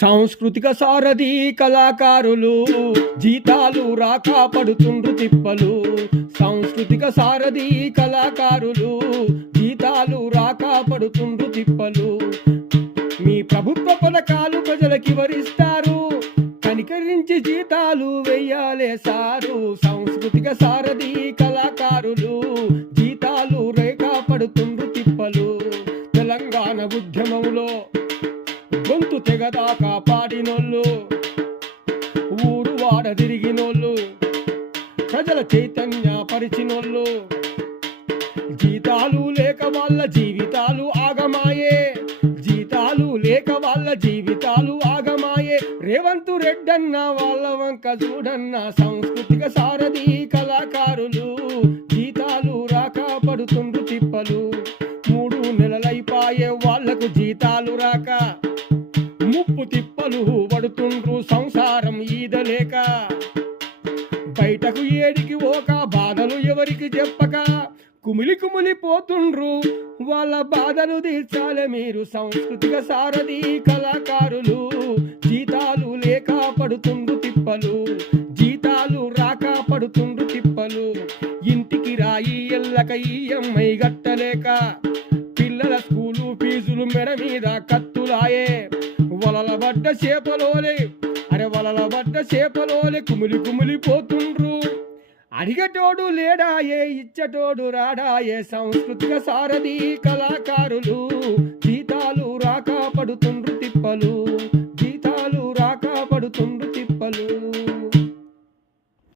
సాంస్కృతిక సారథి కళాకారులు జీతాలు రాక పడుతుండ్రు తిప్పలు. సాంస్కృతిక సారథి కళాకారులు జీతాలు రాక పడుతుండ్రు తిప్పలు. మీ ప్రభుత్వ పథకాలు ప్రజలకి వరిస్తారు. కనికరించి జీతాలు వెయ్యాలే సారు. సాంస్కృతిక సారథి కళాకారులు జీతాలు రేఖ పడుతుండ్రు తిప్పలు. తెలంగాణ ఉద్యమంలో గొంతు తెగదాకా పాడినోళ్ళు ఊరు వాడ తిరిగినోళ్ళు ప్రజల చైతన్య పరిచినోళ్ళు. జీతాలు లేక వాళ్ళ జీవితాలు ఆగమాయే జీతాలు లేక వాళ్ళ జీవితాలు ఆగమాయే. రేవంతు రెడ్డన్న వాళ్ళ వంక చూడన్న సాంస్కృతిక సారథి కళాకారులు జీతాలు రాక పడుతుండ్రు తిప్పలు. మూడు నెలలైపాయే వాళ్ళకు జీతాలు పడుతుండ్రు సంసారం ఈదలేక బయటకు ఏడికి ఓక బాధలు ఎవరికి చెప్పక కుమిలి కుమిలి పోతుండ్రు. వాళ్ళ బాధలు తీర్చాలే మీరు సాంస్కృతిక సారథి కళాకారులు. జీతాలు లేక పడుతుండ్రు తిప్పలు జీతాలు రాక పడుతుండ్రు తిప్పలు. ఇంటికి రాయి ఎల్లక ఈఎంఐ గట్టలేక పిల్లల స్కూలు ఫీజులు మెడ మీద కత్తులాయే. పడ్డ చేపలోలే. అరే వలల పడ్డ చేపలోలే కుమిలి కుమిలి పోతుండ్రు. అడిగటోడు లేడాయే ఇచ్చటోడు రాడాయే సాంస్కృతిక సారథి కళాకారులు. జీతాలు రాక పడుతుండ్రు తిప్పలు జీతాలు రాక పడుతుండ్రు